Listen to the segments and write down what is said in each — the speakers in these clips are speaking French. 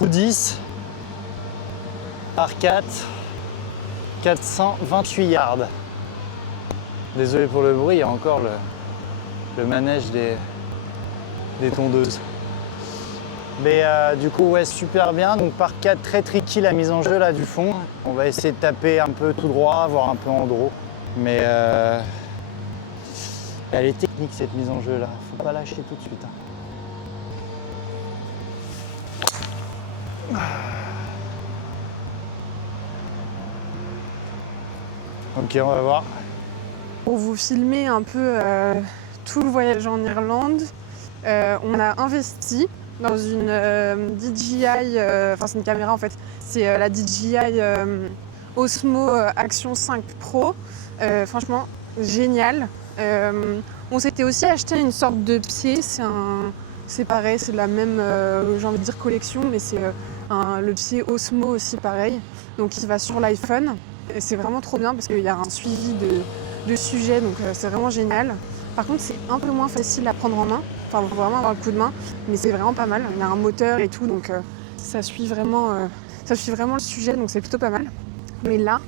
trou 10 par 4, 428 yards. Désolé pour le bruit, il y a encore le manège des tondeuses. Mais du coup, ouais, super bien. Donc par 4, très tricky la mise en jeu là du fond. On va essayer de taper un peu tout droit, voire un peu en draw. Mais elle est technique cette mise en jeu là. Faut pas lâcher tout de suite. Ok, on va voir. Pour vous filmer un peu tout le voyage en Irlande, on a investi dans une DJI, enfin c'est une caméra en fait, c'est la DJI Osmo Action 5 Pro. Franchement, génial. On s'était aussi acheté une sorte de pied, c'est pareil, c'est de la même, j'ai envie de dire collection, mais c'est le pied Osmo aussi pareil, donc il va sur l'iPhone. Et c'est vraiment trop bien parce qu'il y a un suivi de sujet, donc c'est vraiment génial. Par contre, c'est un peu moins facile à prendre en main, enfin, il faut vraiment avoir le coup de main, mais c'est vraiment pas mal. Il y a un moteur et tout, donc ça suit vraiment le sujet, donc c'est plutôt pas mal. Mais là,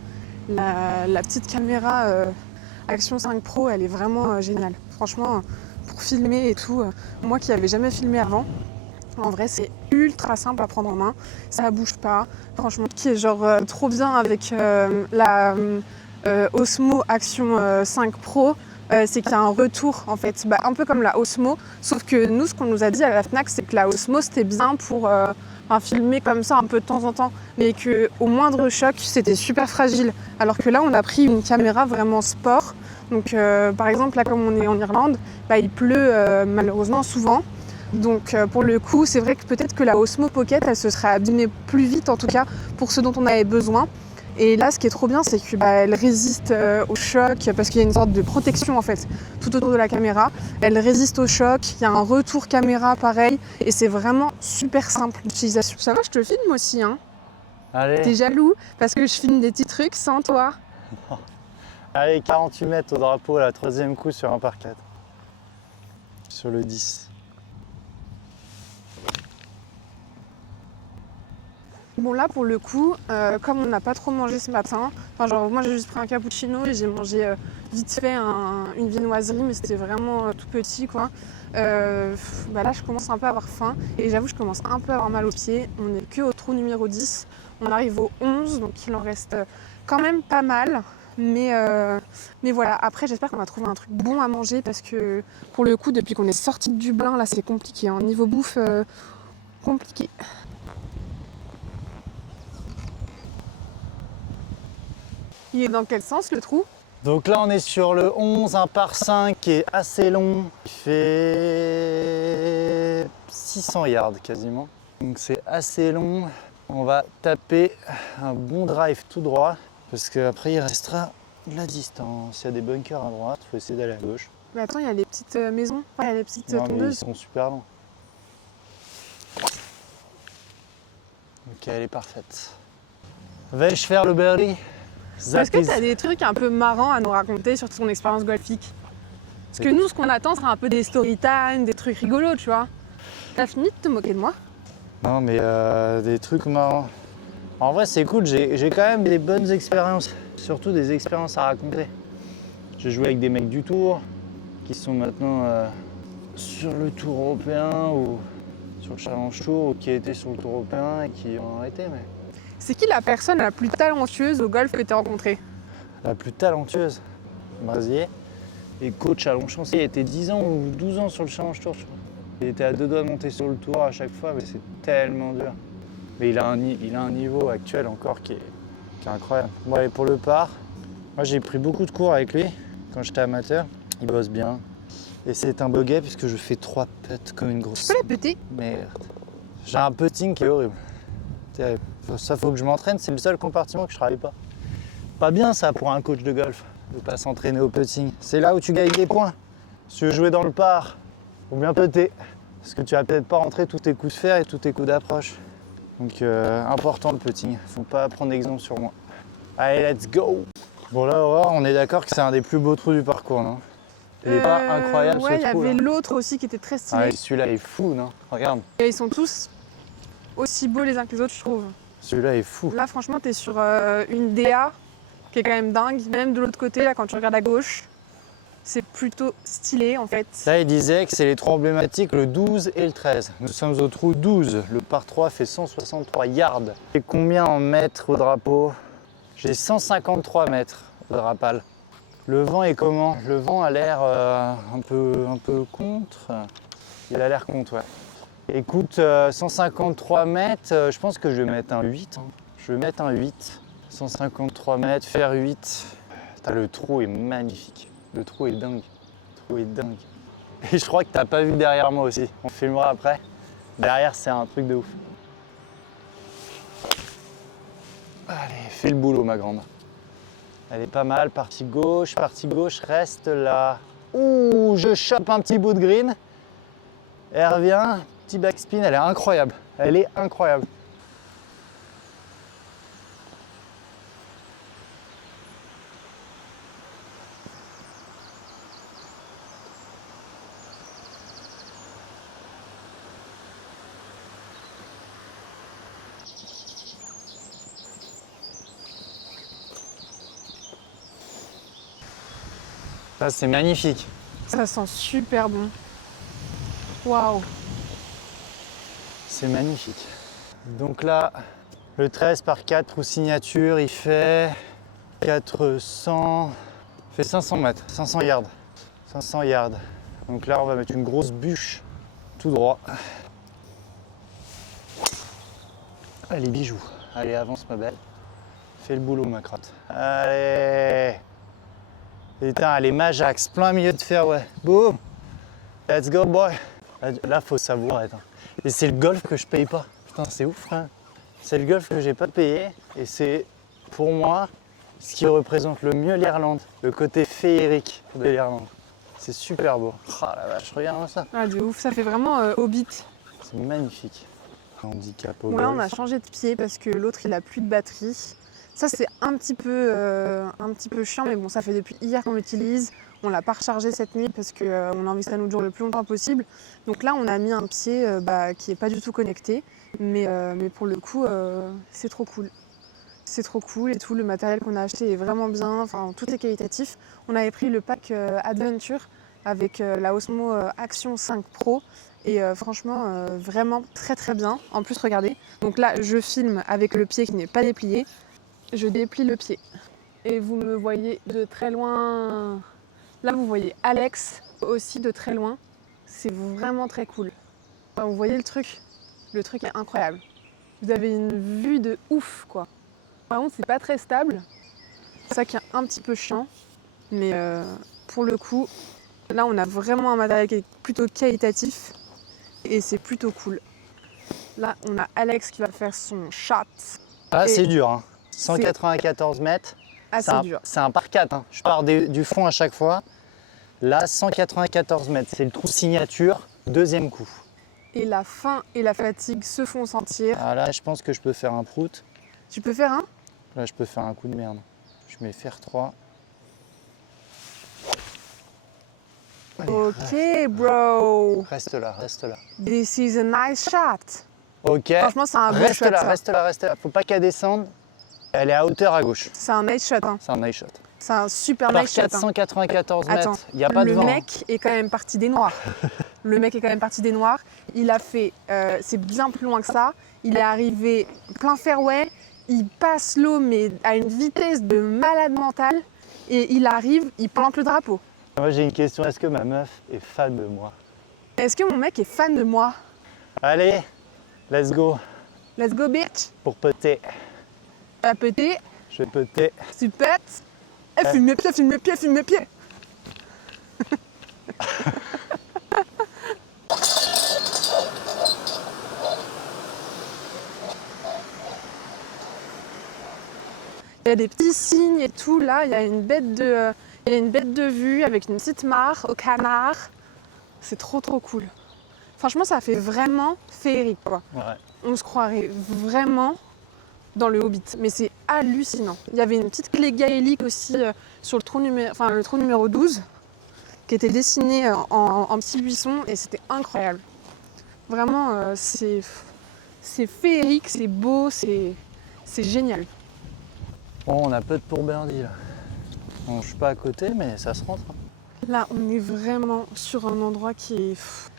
la petite caméra Action 5 Pro, elle est vraiment géniale. Franchement, pour filmer et tout, moi qui n'avais jamais filmé avant, en vrai, c'est ultra simple à prendre en main, ça bouge pas. Franchement, qui est genre trop bien avec la Osmo Action 5 Pro, c'est qu'il y a un retour en fait, un peu comme la Osmo, sauf que nous, ce qu'on nous a dit à la Fnac, c'est que la Osmo c'était bien pour filmer comme ça un peu de temps en temps, mais qu'au moindre choc, c'était super fragile. Alors que là, on a pris une caméra vraiment sport. Donc, par exemple, là, comme on est en Irlande, il pleut malheureusement souvent. Donc pour le coup, c'est vrai que peut-être que la Osmo Pocket, elle se serait abîmée plus vite en tout cas pour ce dont on avait besoin. Et là, ce qui est trop bien, c'est qu'elle résiste au choc parce qu'il y a une sorte de protection en fait tout autour de la caméra. Elle résiste au choc, il y a un retour caméra pareil et c'est vraiment super simple d'utilisation. Ça va, je te filme aussi, hein. Allez. T'es jaloux parce que je filme des petits trucs sans toi. Allez, 48 mètres au drapeau, la troisième coup sur un par 4. Sur le 10. Bon là pour le coup, comme on n'a pas trop mangé ce matin, moi j'ai juste pris un cappuccino et j'ai mangé vite fait une viennoiserie, mais c'était vraiment tout petit quoi. Là je commence un peu à avoir faim et j'avoue je commence un peu à avoir mal aux pieds. On n'est que au trou numéro 10, on arrive au 11 donc il en reste quand même pas mal. Mais voilà, après j'espère qu'on va trouver un truc bon à manger parce que pour le coup depuis qu'on est sorti de Dublin là c'est compliqué, hein. Niveau bouffe compliqué. Il est dans quel sens le trou? Donc là on est sur le 11, un par 5 qui est assez long, il fait 600 yards quasiment. Donc c'est assez long, on va taper un bon drive tout droit parce qu'après il restera de la distance. Il y a des bunkers à droite, il faut essayer d'aller à gauche. Mais attends, il y a les petites maisons, il y a les petites Non, mais ils tondeuses. sont super longs. Ok, elle est parfaite. Vais-je faire le birdie? Est-ce que tu as des trucs un peu marrants à nous raconter sur ton expérience golfique? Parce que nous, ce qu'on attend, c'est un peu des story time, des trucs rigolos, tu vois. T'as fini de te moquer de moi? Non, mais des trucs marrants. En vrai, c'est cool, j'ai quand même des bonnes expériences, surtout des expériences à raconter. J'ai joué avec des mecs du Tour qui sont maintenant sur le Tour européen ou sur le Challenge Tour ou qui étaient sur le Tour européen et qui ont arrêté. Mais... C'est qui la personne la plus talentueuse au golf que tu as rencontrée? La plus talentueuse, Brasier, et coach à Longchamp. Il était 10 ans ou 12 ans sur le Challenge Tour, je crois. Il était à 2 doigts de monter sur le Tour à chaque fois, mais c'est tellement dur. Mais il a un niveau actuel encore qui est incroyable. Bon, allez, pour le par, moi j'ai pris beaucoup de cours avec lui quand j'étais amateur. Il bosse bien. Et c'est un bogey puisque je fais 3 putts comme une grosse. Tu peux les péter? Merde. J'ai un putting qui est horrible. Terrible. Ça, faut que je m'entraîne, c'est le seul compartiment que je travaille pas. Pas bien ça pour un coach de golf, de pas s'entraîner au putting. C'est là où tu gagnes des points. Si tu veux jouer dans le par, faut bien putter. Parce que tu vas peut-être pas rentrer tous tes coups de fer et tous tes coups d'approche. Donc important le putting, faut pas prendre exemple sur moi. Allez, let's go! Bon là, on est d'accord que c'est un des plus beaux trous du parcours, non? Il est pas incroyable ce trou? Ouais, il y avait là. l'autre aussi qui était très stylé. Ah, celui-là est fou, non? Regarde. Et ils sont tous aussi beaux les uns que les autres, je trouve. Celui-là est fou. Là, franchement, t'es sur une DA qui est quand même dingue. Même de l'autre côté, là, quand tu regardes à gauche, c'est plutôt stylé, en fait. Là, il disait que c'est les trous emblématiques, le 12 et le 13. Nous sommes au trou 12. Le par 3 fait 163 yards. Et combien en mètres au drapeau? J'ai 153 mètres au drapal. Le vent est comment? Le vent a l'air un peu contre. Il a l'air contre, ouais. Écoute, 153 mètres, je pense que je vais mettre un 8. Hein. Je vais mettre un 8. 153 mètres, faire 8. Putain, le trou est magnifique. Le trou est dingue. Le trou est dingue. Et je crois que t'as pas vu derrière moi aussi. On filmera après. Derrière, c'est un truc de ouf. Allez, fais le boulot, ma grande. Elle est pas mal. Partie gauche, reste là. Ouh, je chope un petit bout de green. Elle revient. Petit backspin, elle est incroyable. Elle est incroyable. Ça, c'est magnifique. Ça sent super bon. Waouh! C'est magnifique. Donc là, le 13 par 4 ou signature, il fait 400, il fait 500 mètres, 500 yards. 500 yards. Donc là, on va mettre une grosse bûche tout droit. Allez, bijoux. Allez, avance, ma belle. Fais le boulot, ma crotte. Allez. Putain, elle est Majax, plein milieu de fairway. Boum. Let's go, boy. Là, faut savourer. Attends. Et c'est le golf que je paye pas. Putain, c'est ouf, frère. C'est le golf que j'ai pas payé. Et c'est, pour moi, ce qui représente le mieux l'Irlande. Le côté féerique de l'Irlande. C'est super beau. Oh la vache, regarde ça. Ah, de ouf, ça fait vraiment Hobbit. C'est magnifique. Handicap au Bon, là, on golf. a changé de pied parce que l'autre, il a plus de batterie. Ça, c'est un petit peu chiant, mais bon, ça fait depuis hier qu'on l'utilise. On l'a pas rechargé cette nuit parce qu'on a envie que ça nous dure le plus longtemps possible. Donc là, on a mis un pied qui n'est pas du tout connecté. Mais pour le coup, c'est trop cool. C'est trop cool et tout. Le matériel qu'on a acheté est vraiment bien. Enfin, tout est qualitatif. On avait pris le pack Adventure avec la Osmo Action 5 Pro. Et franchement, vraiment très très bien. En plus, regardez. Donc là, je filme avec le pied qui n'est pas déplié. Je déplie le pied. Et vous me voyez de très loin. Là, vous voyez Alex aussi de très loin. C'est vraiment très cool. Enfin, vous voyez le truc? Le truc est incroyable. Vous avez une vue de ouf, quoi. Par contre, c'est pas très stable. C'est ça qui est un petit peu chiant. Mais pour le coup, là, on a vraiment un matériel qui est plutôt qualitatif. Et c'est plutôt cool. Là, on a Alex qui va faire son shot. Ah, Et c'est dur, hein. 194 mètres. Assez dur. C'est un par 4. Hein. Je pars du fond à chaque fois. Là, 194 mètres. C'est le trou signature, deuxième coup. Et la faim et la fatigue se font sentir. Ah, là, je pense que je peux faire un prout. Tu peux faire un? Là, je peux faire un coup de merde. Je mets faire 3. Allez, Ok, bro. reste là, reste là. This is a nice shot. Ok. Franchement, c'est un bon Reste shot, là, ça. reste là, reste là. Faut pas qu'elle descende. Elle est à hauteur à gauche. C'est un nice shot. Hein. C'est un nice shot. C'est un super Par nice shot. Hein. 494 mètres. Attends, Il n'y a pas de le vent. mec est quand même parti des noirs. Le mec est quand même parti des noirs. Il a fait, c'est bien plus loin que ça. Il est arrivé plein fairway. Il passe l'eau, mais à une vitesse de malade mental. Et il arrive, il plante le drapeau. Moi, j'ai une question. Est-ce que ma meuf est fan de moi? Est-ce que mon mec est fan de moi? Allez, let's go. Let's go, bitch. Pour péter. À péter, Je vais péter. tu pètes. Eh, filme mes pieds, filme mes pieds, filme mes pieds. Il y a des petits signes et tout. Là, il y a une bête de vue avec une petite mare au canard. C'est trop trop cool. Franchement, ça fait vraiment féerique, quoi. Ouais. On se croirait vraiment dans le Hobbit, mais c'est hallucinant. Il y avait une petite clé gaélique aussi sur le trou numéro 12 qui était dessinée en petits buissons et c'était incroyable. Vraiment, c'est C'est féerique, c'est beau, c'est génial. Bon, on a peu de pour birdie là. Bon, je suis pas à côté, mais ça se rentre. Là, on est vraiment sur un endroit qui est...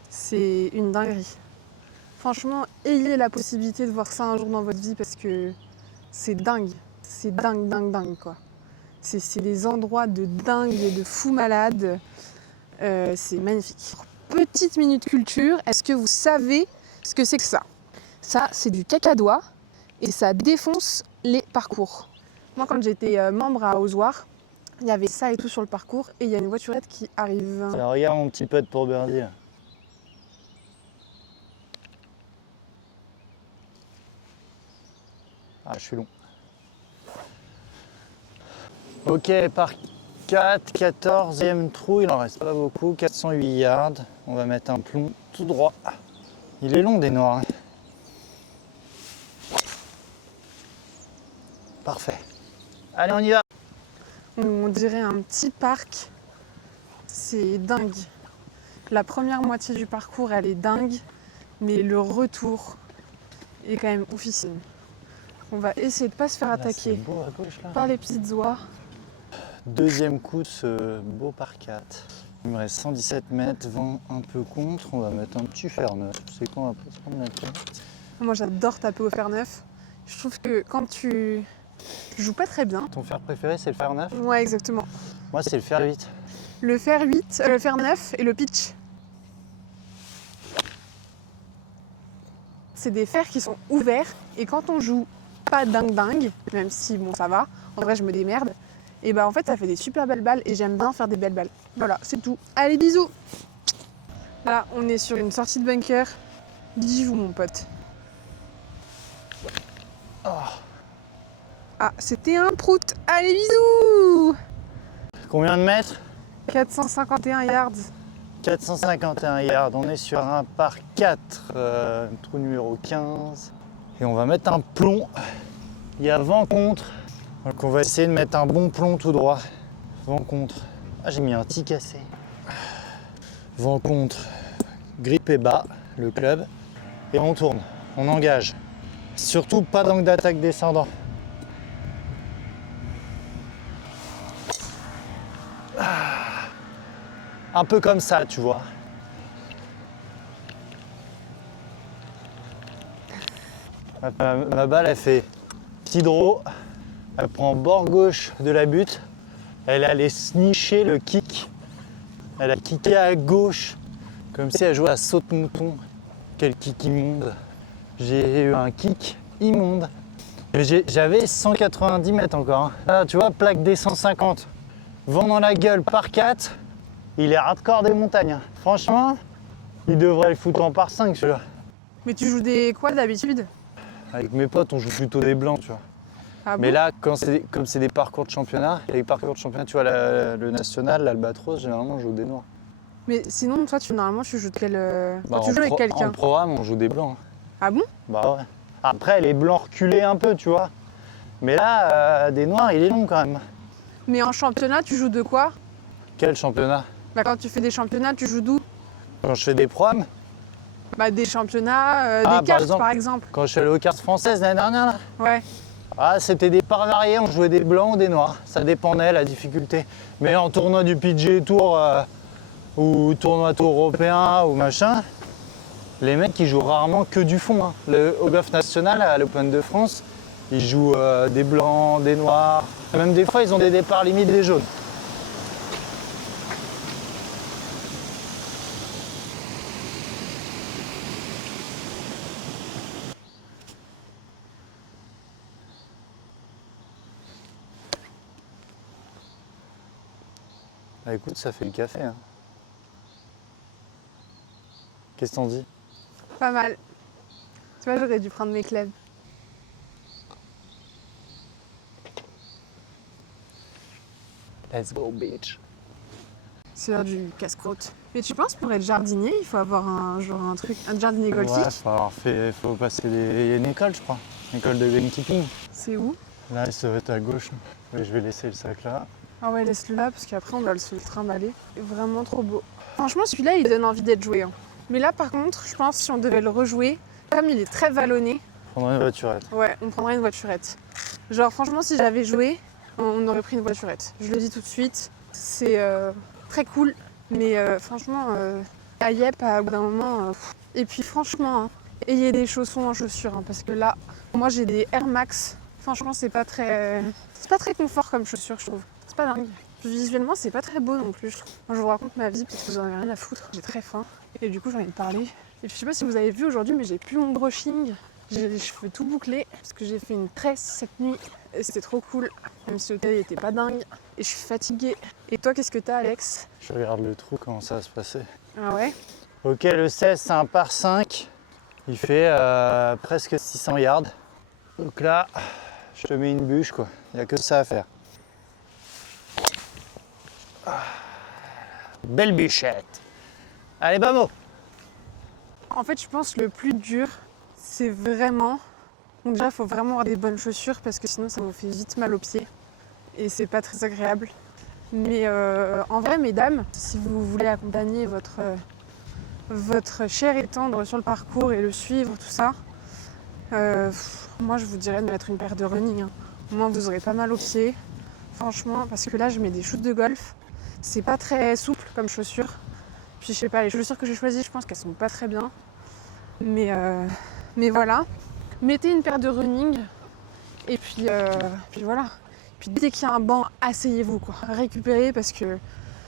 C'est une dinguerie. Franchement, ayez la possibilité de voir ça un jour dans votre vie parce que c'est dingue. C'est dingue, dingue, dingue, quoi. C'est des endroits de dingue, de fous malades. C'est magnifique. Petite minute culture, est-ce que vous savez ce que c'est que ça? Ça, c'est du cacadois et ça défonce les parcours. Moi, quand j'étais membre à Ozoir, il y avait ça et tout sur le parcours et il y a une voiturette qui arrive. Alors, regarde mon petit putt pour birdie là. Ah, je suis long. Ok, par 4, 14e trou, il en reste pas beaucoup, 408 yards. On va mettre un plomb tout droit. Il est long des noirs. Hein. Parfait. Allez, on y va. On dirait un petit parc. C'est dingue. La première moitié du parcours, elle est dingue, mais le retour est quand même oufissime. On va essayer de ne pas se faire Là, attaquer c'est beau à gauche, là. par les petites oies. Deuxième coup de ce beau par 4. Il me reste 117 mètres, vent un peu contre. On va mettre un petit fer neuf. C'est quoi, on va pas se prendre la tête. Moi, j'adore taper au fer neuf. Je trouve que quand tu joues pas très bien. Ton fer préféré, c'est le fer neuf? Ouais, exactement. Moi, c'est le fer 8. Le fer 8, le fer 9 et le pitch. C'est des fers qui sont ouverts et quand on joue pas dingue, même si bon ça va, en vrai je me démerde, et bah en fait ça fait des super belles balles et j'aime bien faire des belles balles. Voilà, c'est tout. Allez, bisous. Là, on est sur une sortie de bunker. Bijou mon pote. Oh. Ah, c'était un prout. Allez, bisous. Combien de mètres? 451 yards. 451 yards. On est sur un par 4, trou numéro 15. Et on va mettre un plomb. Il y a vent contre. Donc on va essayer de mettre un bon plomb tout droit. Vent contre. Ah, j'ai mis un tic cassé. Vent contre. Grippé bas, le club. Et on tourne. On engage. Surtout pas d'angle d'attaque descendant. Un peu comme ça, tu vois. Ma balle, elle fait petit draw. Elle prend bord gauche de la butte. Elle allait snitcher le kick. Elle a kické à gauche, comme si elle jouait à saute-mouton. Quel kick immonde. J'ai eu un kick immonde. J'avais 190 mètres encore. Hein. Là, tu vois, plaque des 150. Vent dans la gueule par 4. Il est hardcore des montagnes. Franchement, il devrait le foutre en par 5 celui-là. Mais tu joues des quoi d'habitude? Avec mes potes, on joue plutôt des blancs, tu vois. Ah bon? Mais là, comme c'est des parcours de championnat, les parcours de championnat, tu vois, le national, l'Albatros, généralement, on joue des noirs. Mais sinon, toi, normalement, tu joues de quel... Bah, tu joues avec en quelqu'un? programme, on joue des blancs. Ah bon? Bah ouais. Après, les blancs reculés un peu, tu vois. Mais là, des noirs, il est long quand même. Mais en championnat, tu joues de quoi? Quel championnat? Bah, quand tu fais des championnats, tu joues d'où? Quand je fais des programmes, Bah, des championnats, Ah, des cartes, par exemple. quand je suis allé aux cartes françaises l'année dernière, là. Ouais. Ah, c'était des parts variées, on jouait des blancs ou des noirs. Ça dépendait la difficulté. Mais en tournoi du PGA Tour ou tournoi Tour européen ou machin, les mecs ils jouent rarement que du fond. Hein. Au golf national, à l'Open de France, ils jouent des blancs, des noirs. Même des fois, ils ont des départs limite des jaunes. Bah écoute, ça fait le café. Hein. Qu'est-ce que t'en dis? Pas mal. Tu vois, j'aurais dû prendre mes clubs. Let's go, bitch. C'est l'heure du casse-croûte. Mais tu penses pour être jardinier, il faut avoir un jardinier golfique? Ouais, faut passer il y a une école, je crois. Une école de greenkeeping. C'est où? Là, ça va être à gauche. Ouais, je vais laisser le sac là. Ah ouais, laisse-le là, parce qu'après, on doit se le trimballer. Vraiment trop beau. Franchement, celui-là, il donne envie d'être joué. Hein. Mais là, par contre, je pense que si on devait le rejouer, comme il est très vallonné, On prendrait une voiturette. ouais, on prendrait une voiturette. Genre franchement, si j'avais joué, on aurait pris une voiturette. Je le dis tout de suite, c'est très cool, mais franchement, à Yep, au bout d'un moment... Et puis franchement, hein, ayez des chaussons en chaussures, hein, parce que là, moi j'ai des Air Max. Franchement, c'est pas très confort comme chaussures, je trouve. C'est pas dingue. Visuellement, c'est pas très beau non plus, je trouve. Moi, je vous raconte ma vie, parce que vous en avez rien à foutre. J'ai très faim. Et du coup, j'ai envie de parler. Et puis, je sais pas si vous avez vu aujourd'hui, mais j'ai plus mon brushing. J'ai les cheveux tout bouclés, parce que j'ai fait une tresse cette nuit. Et c'était trop cool. Même si l'hôtel était pas dingue. Et je suis fatiguée. Et toi, qu'est-ce que t'as, Alex? Je regarde le trou, comment ça va se passer. Ah ouais? Ok, le 16, c'est un par 5. Il fait presque 600 yards. Donc là, je te mets une bûche, quoi. Il n'y a que ça à faire. Belle bûchette. Allez, Bamo. En fait, je pense que le plus dur, c'est vraiment... Donc déjà, il faut vraiment avoir des bonnes chaussures, parce que sinon, ça vous fait vite mal aux pieds. Et c'est pas très agréable. Mais en vrai, mesdames, si vous voulez accompagner votre cher et tendre sur le parcours et le suivre, tout ça, moi je vous dirais de mettre une paire de running. Hein. Au moins vous aurez pas mal aux pieds, franchement, parce que là je mets des shoots de golf. C'est pas très souple comme chaussures. Puis je sais pas, les chaussures que j'ai choisies, je pense qu'elles sont pas très bien. Mais voilà. Mettez une paire de running et puis voilà. Puis dès qu'il y a un banc, asseyez-vous quoi. Récupérez parce que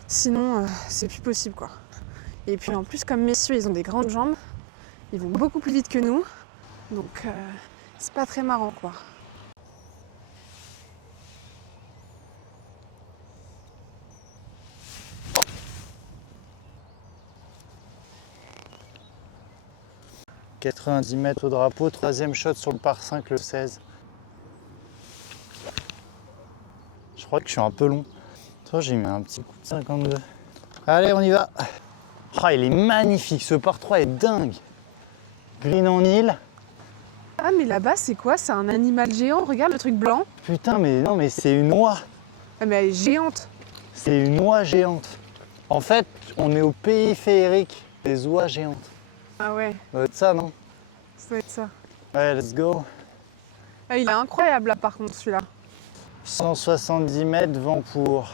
sinon c'est plus possible quoi. Et puis en plus, comme messieurs, ils ont des grandes jambes, ils vont beaucoup plus vite que nous, donc c'est pas très marrant quoi. « 90 mètres au drapeau, troisième shot sur le par 5, le 16. Je crois que je suis un peu long. Toi, j'ai mis un petit coup de 52. Allez, on y va. Oh, il est magnifique, ce par 3 est dingue. Green en île. Ah mais là-bas c'est quoi? C'est un animal géant, regarde le truc blanc. Putain, mais non, mais c'est une oie. Ah mais elle est géante. C'est une oie géante. En fait, on est au pays féerique des oies géantes. Ah ouais, Ça doit être ça, non? ça doit être ça. Ouais, let's go. Ah il est incroyable là par contre celui-là. 170 mètres, vent pour.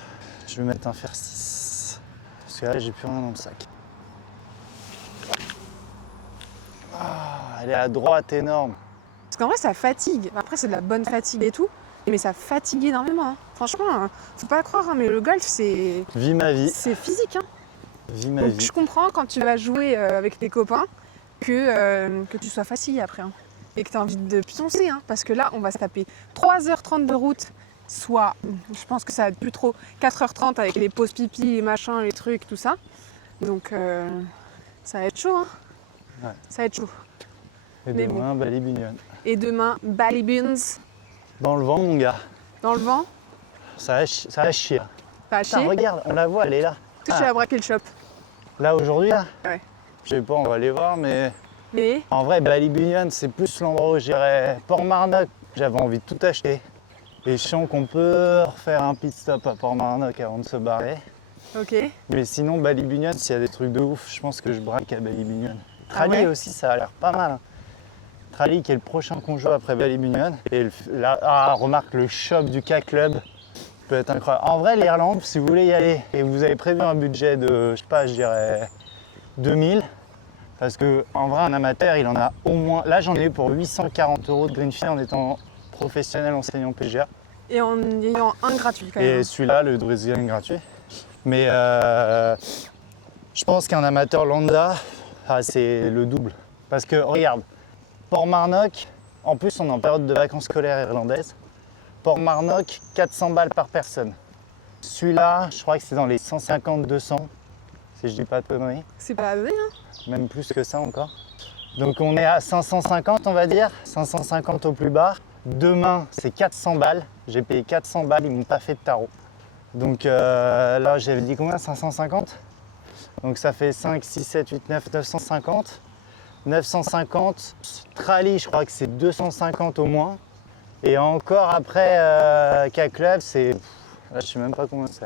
Je vais mettre un fer 6. Parce que là, j'ai plus rien dans le sac. Ah, elle est à droite, énorme. Parce qu'en vrai ça fatigue. Après c'est de la bonne fatigue et tout, mais ça fatigue énormément. Hein. Franchement, faut pas croire, hein, mais le golf c'est Vis ma vie. physique. Hein. Vis ma Donc vie. je comprends quand tu vas jouer avec tes copains que tu sois fatigué après. Hein. Et que tu as envie de pioncer. Hein, parce que là, on va se taper 3h30 de route. Soit, je pense que ça va être plus trop 4h30 avec les pauses pipi, les machins, les trucs, tout ça. Donc ça va être chaud. Hein. Ouais. Ça va être chaud. Et mais demain, Bali-Bunion. Et demain, Ballybuns, Dans le vent, mon gars. dans le vent, Ça va chier. pas à Putain, chier. regarde, on la voit, elle est là. Est-ce que tu vas braquer le shop? Là, aujourd'hui, là? Ouais. Je sais pas, on va aller voir, mais... Mais En vrai, Bali-Bunion, c'est plus l'endroit où j'irais. Port-Marnock, j'avais envie de tout acheter. Et je sens qu'on peut refaire un pit stop à Port-Marnock avant de se barrer. ok. Mais sinon, Bali-Bunion, s'il y a des trucs de ouf, je pense que je braque à Bali-Bunion. Trali ouais aussi, ça a l'air pas mal. Hein. Trali qui est le prochain qu'on joue après Bali-Bunion. Et là, remarque, le shop du K-Club peut être incroyable. En vrai, l'Irlande, si vous voulez y aller et vous avez prévu un budget de, je sais pas, je dirais 2000, parce que en vrai, un amateur, il en a au moins. Là, j'en ai eu pour 840 € de green fee en étant professionnel enseignant PGA. Et en ayant un gratuit quand même. Et celui-là, le Brésilien gratuit. Mais je pense qu'un amateur lambda, c'est le double. Parce que regarde, Port-Marnock, en plus on est en période de vacances scolaires irlandaises. Port-Marnock, 400 balles par personne. Celui-là, je crois que c'est dans les 150-200, si je dis pas de conneries. C'est pas à donner, hein. Même plus que ça encore. Donc on est à 550 on va dire, 550 au plus bas. Demain c'est 400 balles, j'ai payé 400 balles, ils m'ont pas fait de tarot. Donc là j'avais dit combien, 550. Donc ça fait 5, 6, 7, 8, 9, 950. 950, Trali je crois que c'est 250 au moins. Et encore après K-Club c'est, là je sais même pas combien c'est.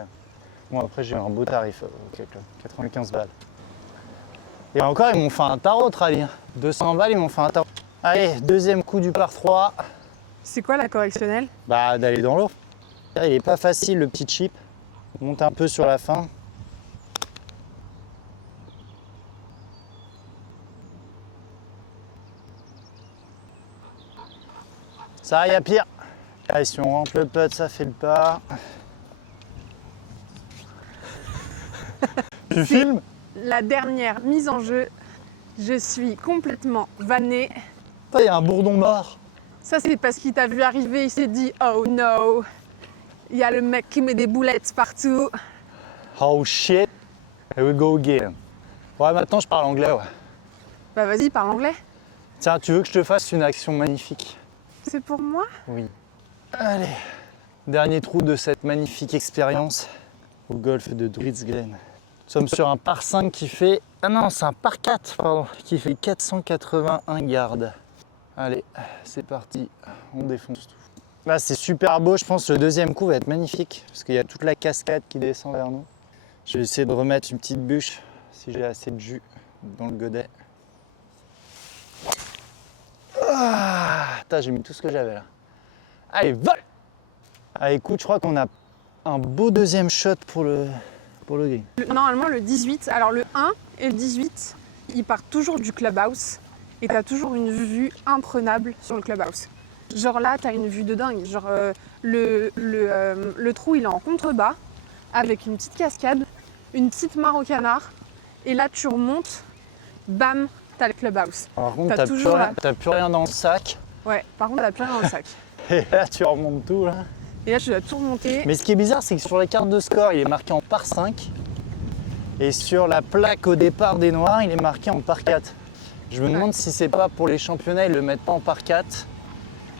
Bon après j'ai eu un beau tarif au K-Club, 95 balles. Et encore ils m'ont fait un tarot Trali, 200 balles ils m'ont fait un tarot. Allez, deuxième coup du par 3. C'est quoi la correctionnelle? Bah, d'aller dans l'eau. Il est pas facile le petit chip. On monte un peu sur la fin. Ça, il y a pire. Allez, si on rentre le putt, ça fait le pas. Tu filmes? La dernière mise en jeu, je suis complètement vannée. Il y a un bourdon mort. Ça, c'est parce qu'il t'a vu arriver, il s'est dit « Oh no, il y a le mec qui met des boulettes partout. Oh shit. Here we go again. Ouais, maintenant je parle anglais, ouais. » Bah vas-y, parle anglais. Tiens, tu veux que je te fasse une action magnifique? C'est pour moi? Oui. Allez. Dernier trou de cette magnifique expérience au golfe de Druidsglen. Nous sommes sur un par 5 qui fait... Ah non, c'est un par 4, pardon, qui fait 481 yards. Allez, c'est parti, on défonce tout. Là, c'est super beau, je pense que le deuxième coup va être magnifique, parce qu'il y a toute la cascade qui descend vers nous. Je vais essayer de remettre une petite bûche, si j'ai assez de jus dans le godet. Ah, j'ai mis tout ce que j'avais là. Allez, vol! Ah, écoute, je crois qu'on a un beau deuxième shot pour le green. Normalement, le 18, alors le 1 et le 18, ils partent toujours du clubhouse et tu as toujours une vue imprenable sur le clubhouse. Genre là, tu as une vue de dingue. Genre le trou, il est en contrebas avec une petite cascade, une petite mare au canard et là, tu remontes, bam, t'as le clubhouse. Par contre, T'as t'as plus rien dans le sac. Ouais, par contre, t'as plus rien dans le sac. Et là, tu remontes tout là. Et là, tu dois tout remonter. Mais ce qui est bizarre, c'est que sur les cartes de score, il est marqué en par 5. Et sur la plaque au départ des noirs, il est marqué en par 4. Je me demande si c'est pas pour les championnats, ils le mettent pas en par 4.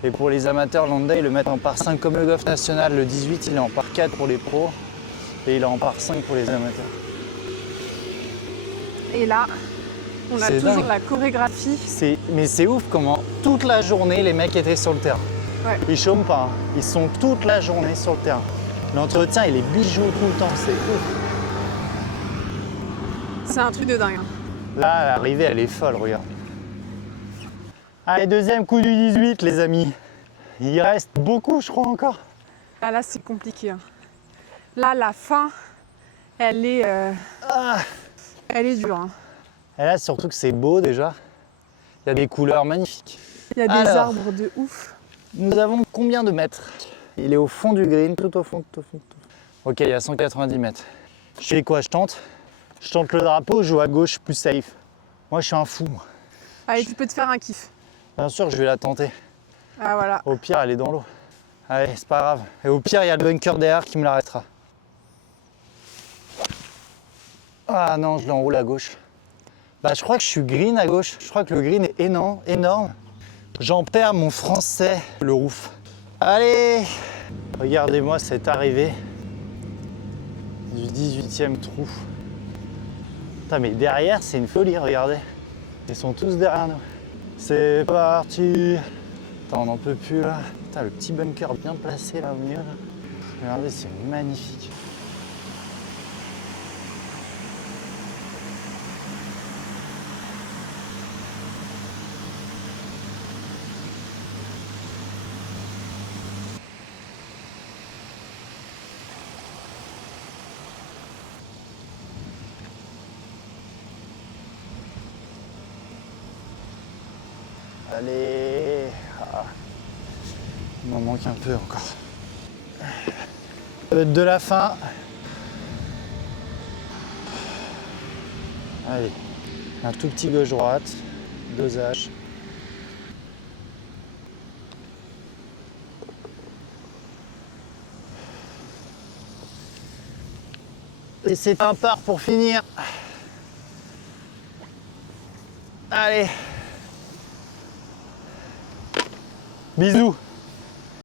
Et pour les amateurs lambda, ils le mettent en par 5 comme le golf national. Le 18, il est en par 4 pour les pros. Et il est en par 5 pour les amateurs. Et là, on a C'est toujours dingue. la chorégraphie. Mais c'est ouf comment toute la journée, les mecs étaient sur le terrain. Ouais. Ils chôment pas, hein. Ils sont toute la journée sur le terrain. L'entretien, il est bijou tout le temps, c'est ouf. C'est un truc de dingue. Hein. Là, l'arrivée, elle est folle, regarde. Allez, deuxième coup du 18, les amis. Il reste beaucoup, je crois, encore. Là, c'est compliqué. Hein. Là, la fin, elle est dure. Hein. Et là, surtout que c'est beau déjà. Il y a des couleurs magnifiques. Il y a des Alors. arbres de ouf. Nous avons combien de mètres? Il est au fond du green, tout au fond, tout au fond. Ok, il y a 190 mètres. Je fais quoi? Je tente le drapeau, je joue à gauche, plus safe. Moi, je suis un fou. Allez, tu peux te faire un kiff. Bien sûr, je vais la tenter. Ah, voilà. Au pire, elle est dans l'eau. Allez, c'est pas grave. Et au pire, il y a le bunker derrière qui me l'arrêtera. Ah non, je l'enroule à gauche. Bah, je crois que je suis green à gauche. Je crois que le green est énorme. J'en perds mon français, le roof. Allez! Regardez-moi cette arrivée du 18e trou. Putain, mais derrière, c'est une folie, regardez. Ils sont tous derrière nous. C'est parti! Putain, on n'en peut plus là. Putain, le petit bunker bien placé là au milieu. Là. Regardez, c'est magnifique. Allez, il m'en manque un peu encore. De la fin. Allez, un tout petit gauche-droite, dosage. Et c'est un par pour finir. Allez. Bisous.